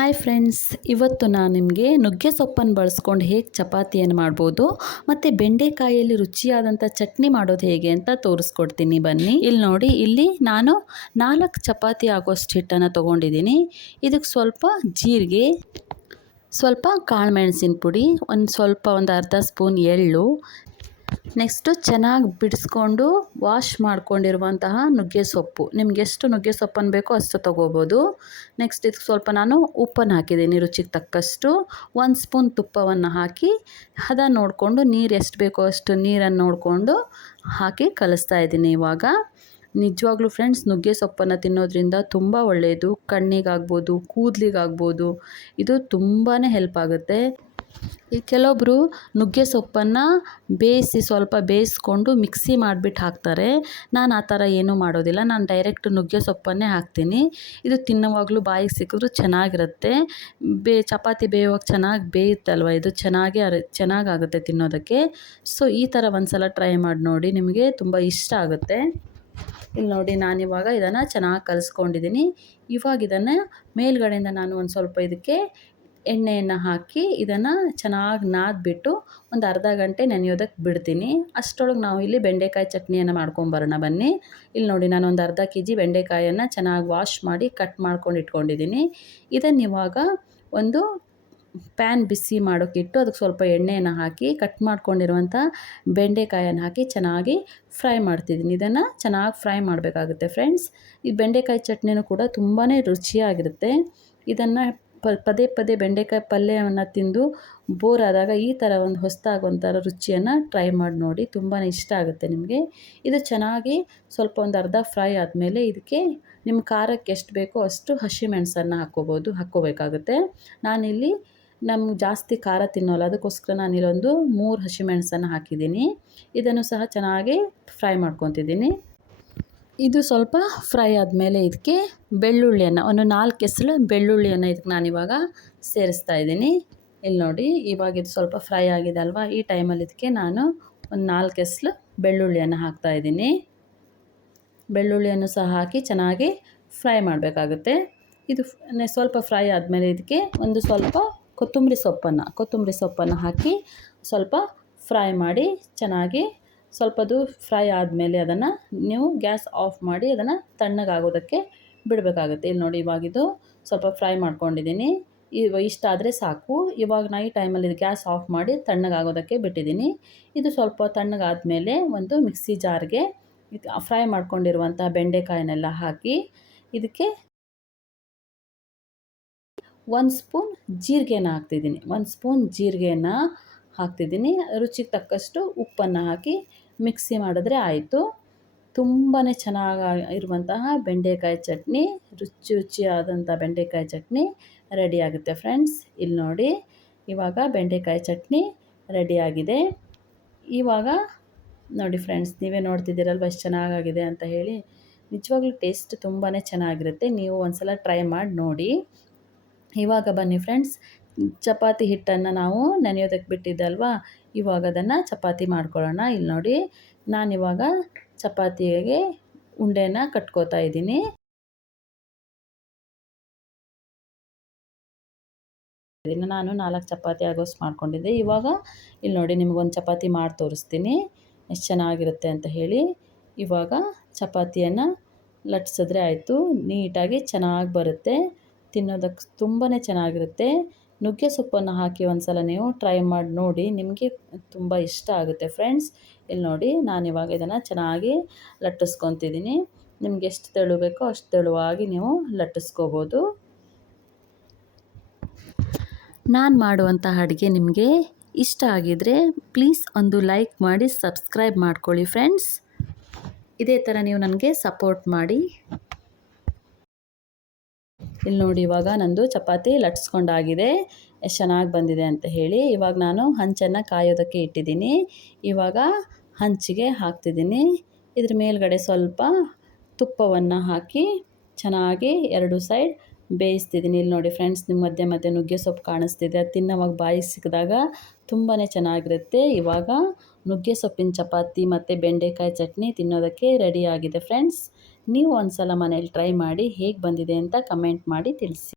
Hi friends, ಇವತ್ತು ನಾನು ನಿಮಗೆ ನುಗ್ಗೆ ಸೊಪ್ಪನ್ನು ಬಳಸ್ಕೊಂಡು ಹೇಗೆ ಚಪಾತಿಯನ್ನು ಮಾಡ್ಬೋದು ಮತ್ತು ಬೆಂಡೆಕಾಯಿಯಲ್ಲಿ ರುಚಿಯಾದಂಥ ಚಟ್ನಿ ಮಾಡೋದು ಹೇಗೆ ಅಂತ ತೋರಿಸ್ಕೊಡ್ತೀನಿ ಬನ್ನಿ. ಇಲ್ಲಿ ನೋಡಿ, ಇಲ್ಲಿ ನಾನು 4 ಚಪಾತಿ ಆಗೋಷ್ಟು ಹಿಟ್ಟನ್ನು ತೊಗೊಂಡಿದ್ದೀನಿ. ಇದಕ್ಕೆ ಸ್ವಲ್ಪ ಜೀರಿಗೆ, ಸ್ವಲ್ಪ ಕಾಳು ಮೆಣಸಿನ ಪುಡಿ, ಒಂದು ಅರ್ಧ ಸ್ಪೂನ್ ಎಳ್ಳು, ನೆಕ್ಸ್ಟು ಚೆನ್ನಾಗಿ ಬಿಡಿಸ್ಕೊಂಡು ವಾಶ್ ಮಾಡ್ಕೊಂಡಿರುವಂತಹ ನುಗ್ಗೆ ಸೊಪ್ಪು. ನಿಮ್ಗೆ ಎಷ್ಟು ನುಗ್ಗೆ ಸೊಪ್ಪನ್ನು ಬೇಕೋ ಅಷ್ಟು ತೊಗೋಬೋದು. ನೆಕ್ಸ್ಟ್ ಇದಕ್ಕೆ ಸ್ವಲ್ಪ ನಾನು ಉಪ್ಪನ್ನು ಹಾಕಿದ್ದೀನಿ ರುಚಿಗೆ ತಕ್ಕಷ್ಟು. 1 ಸ್ಪೂನ್ ತುಪ್ಪವನ್ನು ಹಾಕಿ ಹದ ನೋಡಿಕೊಂಡು ನೀರು ಎಷ್ಟು ಬೇಕೋ ಅಷ್ಟು ನೀರನ್ನು ನೋಡಿಕೊಂಡು ಹಾಕಿ ಕಲಿಸ್ತಾ ಇದ್ದೀನಿ. ಇವಾಗ ನಿಜವಾಗ್ಲೂ ಫ್ರೆಂಡ್ಸ್, ನುಗ್ಗೆ ಸೊಪ್ಪನ್ನು ತಿನ್ನೋದ್ರಿಂದ ತುಂಬ ಒಳ್ಳೆಯದು. ಕಣ್ಣಿಗಾಗ್ಬೋದು, ಕೂದಲಿಗಾಗ್ಬೋದು, ಇದು ತುಂಬಾ ಹೆಲ್ಪ್ ಆಗುತ್ತೆ. ಈ ಕೆಲವೊಬ್ಬರು ನುಗ್ಗೆ ಸೊಪ್ಪನ್ನು ಸ್ವಲ್ಪ ಬೇಯಿಸ್ಕೊಂಡು ಮಿಕ್ಸಿ ಮಾಡಿಬಿಟ್ಟು ಹಾಕ್ತಾರೆ. ನಾನು ಆ ಥರ ಏನೂ ಮಾಡೋದಿಲ್ಲ. ನಾನು ಡೈರೆಕ್ಟ್ ನುಗ್ಗೆ ಸೊಪ್ಪನ್ನೇ ಹಾಕ್ತೀನಿ. ಇದು ತಿನ್ನೋವಾಗಲೂ ಬಾಯಿಗೆ ಸಿಕ್ಕಿದ್ರೂ ಚೆನ್ನಾಗಿರುತ್ತೆ. ಚಪಾತಿ ಬೇಯುವಾಗ ಚೆನ್ನಾಗಿ ಬೇಯುತ್ತಲ್ವ, ಇದು ಚೆನ್ನಾಗಾಗುತ್ತೆ ತಿನ್ನೋದಕ್ಕೆ. ಸೊ ಈ ಥರ ಒಂದು ಸಲ ಟ್ರೈ ಮಾಡಿ ನೋಡಿ, ನಿಮಗೆ ತುಂಬ ಇಷ್ಟ ಆಗುತ್ತೆ. ಇಲ್ಲಿ ನೋಡಿ, ನಾನಿವಾಗ ಇದನ್ನು ಚೆನ್ನಾಗಿ ಕಲಿಸ್ಕೊಂಡಿದ್ದೀನಿ. ಇವಾಗ ಇದನ್ನು ಮೇಲ್ಗಡೆಯಿಂದ ನಾನು ಒಂದು ಸ್ವಲ್ಪ ಇದಕ್ಕೆ ಎಣ್ಣೆಯನ್ನು ಹಾಕಿ ಇದನ್ನು ಚೆನ್ನಾಗಿ ನಾದ್ಬಿಟ್ಟು ಒಂದು ಅರ್ಧ ಗಂಟೆ ನೆನೆಯೋದಕ್ಕೆ ಬಿಡ್ತೀನಿ. ಅಷ್ಟರೊಳಗೆ ನಾವು ಇಲ್ಲಿ ಬೆಂಡೆಕಾಯಿ ಚಟ್ನಿಯನ್ನು ಮಾಡ್ಕೊಂಬರೋಣ ಬನ್ನಿ. ಇಲ್ಲಿ ನೋಡಿ, ನಾನು ಒಂದು ಅರ್ಧ ಕೆಜಿ ಬೆಂಡೆಕಾಯನ್ನು ಚೆನ್ನಾಗಿ ವಾಶ್ ಮಾಡಿ ಕಟ್ ಮಾಡ್ಕೊಂಡು ಇಟ್ಕೊಂಡಿದ್ದೀನಿ. ಇದನ್ನು ಇವಾಗ ಒಂದು ಪ್ಯಾನ್ ಬಿಸಿ ಮಾಡೋಕ್ಕಿಟ್ಟು ಅದಕ್ಕೆ ಸ್ವಲ್ಪ ಎಣ್ಣೆಯನ್ನು ಹಾಕಿ ಕಟ್ ಮಾಡ್ಕೊಂಡಿರುವಂಥ ಬೆಂಡೆಕಾಯನ್ನು ಹಾಕಿ ಚೆನ್ನಾಗಿ ಫ್ರೈ ಮಾಡ್ತಿದ್ದೀನಿ. ಇದನ್ನು ಚೆನ್ನಾಗಿ ಫ್ರೈ ಮಾಡಬೇಕಾಗುತ್ತೆ ಫ್ರೆಂಡ್ಸ್. ಈ ಬೆಂಡೆಕಾಯಿ ಚಟ್ನಿನೂ ಕೂಡ ತುಂಬಾ ರುಚಿಯಾಗಿರುತ್ತೆ. ಇದನ್ನು ಪದೇ ಪದೇ ಬೆಂಡೆಕಾಯಿ ಪಲ್ಯವನ್ನು ತಿಂದು ಬೋರ್ ಆದಾಗ ಈ ಥರ ಒಂದು ಹೊಸದಾಗಿ ಒಂಥರ ರುಚಿಯನ್ನು ಟ್ರೈ ಮಾಡಿ ನೋಡಿ, ತುಂಬಾ ಇಷ್ಟ ಆಗುತ್ತೆ ನಿಮಗೆ. ಇದು ಚೆನ್ನಾಗಿ ಸ್ವಲ್ಪ ಒಂದು ಅರ್ಧ ಫ್ರೈ ಆದಮೇಲೆ ಇದಕ್ಕೆ ನಿಮ್ಮ ಖಾರಕ್ಕೆ ಎಷ್ಟು ಬೇಕೋ ಅಷ್ಟು ಹಸಿಮೆಣಸನ್ನು ಹಾಕ್ಕೋಬೇಕಾಗುತ್ತೆ. ನಾನಿಲ್ಲಿ ನಮ್ಗೆ ಜಾಸ್ತಿ ಖಾರ ತಿನ್ನೋಲ್ಲ, ಅದಕ್ಕೋಸ್ಕರ ನಾನಿಲ್ಲೊಂದು 3 ಹಸಿಮೆಣಸನ್ನು ಹಾಕಿದ್ದೀನಿ. ಇದನ್ನು ಸಹ ಚೆನ್ನಾಗಿ ಫ್ರೈ ಮಾಡ್ಕೊತಿದ್ದೀನಿ. ಇದು ಸ್ವಲ್ಪ ಫ್ರೈ ಆದಮೇಲೆ ಇದಕ್ಕೆ ಬೆಳ್ಳುಳ್ಳಿಯನ್ನು, ಒಂದು 4 ಎಸಳು ಬೆಳ್ಳುಳ್ಳಿಯನ್ನು ಇದಕ್ಕೆ ನಾನಿವಾಗ ಸೇರಿಸ್ತಾ ಇದ್ದೀನಿ. ಇಲ್ಲಿ ನೋಡಿ, ಇವಾಗ ಇದು ಸ್ವಲ್ಪ ಫ್ರೈ ಆಗಿದೆ ಅಲ್ವಾ, ಈ ಟೈಮಲ್ಲಿ ಇದಕ್ಕೆ ನಾನು ಒಂದು 4 ಎಸಳು ಬೆಳ್ಳುಳ್ಳಿಯನ್ನು ಹಾಕ್ತಾಯಿದ್ದೀನಿ. ಬೆಳ್ಳುಳ್ಳಿಯನ್ನು ಸಹ ಹಾಕಿ ಚೆನ್ನಾಗಿ ಫ್ರೈ ಮಾಡಬೇಕಾಗುತ್ತೆ. ಇದು ಸ್ವಲ್ಪ ಫ್ರೈ ಆದಮೇಲೆ ಇದಕ್ಕೆ ಒಂದು ಸ್ವಲ್ಪ ಕೊತ್ತಂಬರಿ ಸೊಪ್ಪನ್ನು ಹಾಕಿ ಸ್ವಲ್ಪ ಫ್ರೈ ಮಾಡಿ ಚೆನ್ನಾಗಿ ಸ್ವಲ್ಪದು ಫ್ರೈ ಆದಮೇಲೆ ಅದನ್ನು ನೀವು ಗ್ಯಾಸ್ ಆಫ್ ಮಾಡಿ ಅದನ್ನು ತಣ್ಣಗಾಗೋದಕ್ಕೆ ಬಿಡಬೇಕಾಗುತ್ತೆ. ಇಲ್ಲಿ ನೋಡಿ, ಇವಾಗಿದು ಸ್ವಲ್ಪ ಫ್ರೈ ಮಾಡ್ಕೊಂಡಿದ್ದೀನಿ. ಇಷ್ಟ ಆದರೆ ಸಾಕು. ಇವಾಗ ನಾನು ಈ ಟೈಮಲ್ಲಿ ಇದು ಗ್ಯಾಸ್ ಆಫ್ ಮಾಡಿ ತಣ್ಣಗಾಗೋದಕ್ಕೆ ಬಿಟ್ಟಿದ್ದೀನಿ. ಇದು ಸ್ವಲ್ಪ ತಣ್ಣಗಾದಮೇಲೆ ಒಂದು ಮಿಕ್ಸಿ ಜಾರ್ಗೆ ಫ್ರೈ ಮಾಡ್ಕೊಂಡಿರುವಂಥ ಬೆಂಡೆಕಾಯಿನೆಲ್ಲ ಹಾಕಿ ಇದಕ್ಕೆ 1 ಸ್ಪೂನ್ ಜೀರಿಗೆನ ಹಾಕ್ತಿದ್ದೀನಿ. ರುಚಿಗೆ ತಕ್ಕಷ್ಟು ಉಪ್ಪನ್ನು ಹಾಕಿ ಮಿಕ್ಸಿ ಮಾಡಿದ್ರೆ ಆಯಿತು. ತುಂಬಾ ಚೆನ್ನಾಗಿರುವಂತಹ ಬೆಂಡೆಕಾಯಿ ಚಟ್ನಿ, ರುಚಿಯಾದಂಥ ಬೆಂಡೆಕಾಯಿ ಚಟ್ನಿ ರೆಡಿಯಾಗುತ್ತೆ ಫ್ರೆಂಡ್ಸ್. ಇಲ್ಲಿ ನೋಡಿ, ಇವಾಗ ಬೆಂಡೆಕಾಯಿ ಚಟ್ನಿ ರೆಡಿಯಾಗಿದೆ. ಇವಾಗ ನೋಡಿ ಫ್ರೆಂಡ್ಸ್, ನೀವೇ ನೋಡ್ತಿದ್ದೀರಲ್ವ ಎಷ್ಟು ಚೆನ್ನಾಗಾಗಿದೆ ಅಂತ ಹೇಳಿ. ನಿಜವಾಗ್ಲೂ ಟೇಸ್ಟ್ ತುಂಬಾ ಚೆನ್ನಾಗಿರುತ್ತೆ. ನೀವು ಒಂದು ಸಲ ಟ್ರೈ ಮಾಡಿ ನೋಡಿ. ಇವಾಗ ಬನ್ನಿ ಫ್ರೆಂಡ್ಸ್, ಚಪಾತಿ ಹಿಟ್ಟನ್ನು ನಾವು ನೆನೆಯೋದಕ್ಕೆ ಬಿಟ್ಟಿದ್ದಲ್ವಾ, ಇವಾಗ ಅದನ್ನು ಚಪಾತಿ ಮಾಡ್ಕೊಳ್ಳೋಣ. ಇಲ್ಲಿ ನೋಡಿ, ನಾನಿವಾಗ ಚಪಾತಿಗೆ ಉಂಡೆನ ಕಟ್ಕೋತಾ ಇದ್ದೀನಿ. ನಾನು 4 ಚಪಾತಿ ಆಗೋಷ್ಟು ಮಾಡ್ಕೊಂಡಿದ್ದೆ. ಇವಾಗ ಇಲ್ಲಿ ನೋಡಿ, ನಿಮಗೊಂದು ಚಪಾತಿ ಮಾಡಿ ತೋರಿಸ್ತೀನಿ ಎಷ್ಟು ಚೆನ್ನಾಗಿರುತ್ತೆ ಅಂತ ಹೇಳಿ. ಇವಾಗ ಚಪಾತಿಯನ್ನು ಲಟ್ಸಿದ್ರೆ ಆಯಿತು, ನೀಟಾಗಿ ಚೆನ್ನಾಗಿ ಬರುತ್ತೆ. ತಿನ್ನೋದಕ್ಕೆ ತುಂಬಾ ಚೆನ್ನಾಗಿರುತ್ತೆ. ನುಗ್ಗೆ ಸೊಪ್ಪನ್ನು ಹಾಕಿ ಒಂದು ಸಲ ನೀವು ಟ್ರೈ ಮಾಡಿ ನೋಡಿ, ನಿಮಗೆ ತುಂಬ ಇಷ್ಟ ಆಗುತ್ತೆ ಫ್ರೆಂಡ್ಸ್. ಇಲ್ಲಿ ನೋಡಿ, ನಾನಿವಾಗ ಇದನ್ನು ಚೆನ್ನಾಗಿ ಲಟ್ಟಿಸ್ಕೊತಿದ್ದೀನಿ. ನಿಮ್ಗೆ ಎಷ್ಟು ತೆಳು ಬೇಕೋ ಅಷ್ಟು ತೆಳುವಾಗಿ ನೀವು ಲಟ್ಟಿಸ್ಕೋಬೋದು. ನಾನು ಮಾಡುವಂಥ ಅಡುಗೆ ನಿಮಗೆ ಇಷ್ಟ ಆಗಿದರೆ ಪ್ಲೀಸ್ ಒಂದು ಲೈಕ್ ಮಾಡಿ, ಸಬ್ಸ್ಕ್ರೈಬ್ ಮಾಡ್ಕೊಳ್ಳಿ ಫ್ರೆಂಡ್ಸ್. ಇದೇ ಥರ ನೀವು ನನಗೆ ಸಪೋರ್ಟ್ ಮಾಡಿ. ಇಲ್ಲಿ ನೋಡಿ, ಇವಾಗ ನಂದು ಚಪಾತಿ ಲಟ್ಸ್ಕೊಂಡಾಗಿದೆ, ಎಷ್ಟು ಚೆನ್ನಾಗಿ ಬಂದಿದೆ ಅಂತ ಹೇಳಿ. ಇವಾಗ ನಾನು ಹಂಚನ್ನು ಕಾಯೋದಕ್ಕೆ ಇಟ್ಟಿದ್ದೀನಿ. ಇವಾಗ ಹಂಚಿಗೆ ಹಾಕ್ತಿದ್ದೀನಿ. ಇದ್ರ ಮೇಲ್ಗಡೆ ಸ್ವಲ್ಪ ತುಪ್ಪವನ್ನು ಹಾಕಿ ಚೆನ್ನಾಗಿ 2 ಸೈಡ್ ಬೇಯಿಸ್ತಿದ್ದೀನಿ. ಇಲ್ಲಿ ನೋಡಿ ಫ್ರೆಂಡ್ಸ್, ನಿಮ್ಮ ಮಧ್ಯೆ ನುಗ್ಗೆ ಸೊಪ್ಪು ಕಾಣಿಸ್ತಿದೆ. ಅದು ತಿನ್ನೋವಾಗ ಬಾಯಿಗೆ ಸಿಕ್ಕಿದಾಗ ತುಂಬಾ ಚೆನ್ನಾಗಿರುತ್ತೆ. ಇವಾಗ ನುಗ್ಗೆ ಸೊಪ್ಪಿನ ಚಪಾತಿ ಮತ್ತು ಬೆಂಡೆಕಾಯಿ ಚಟ್ನಿ ತಿನ್ನೋದಕ್ಕೆ ರೆಡಿಯಾಗಿದೆ ಫ್ರೆಂಡ್ಸ್. ನೀವು ಒಂದು ಸಲ ಮನೇಲಿ ಟ್ರೈ ಮಾಡಿ ಹೇಗೆ ಬಂದಿದೆ ಅಂತ ಕಮೆಂಟ್ ಮಾಡಿ ತಿಳಿಸಿ.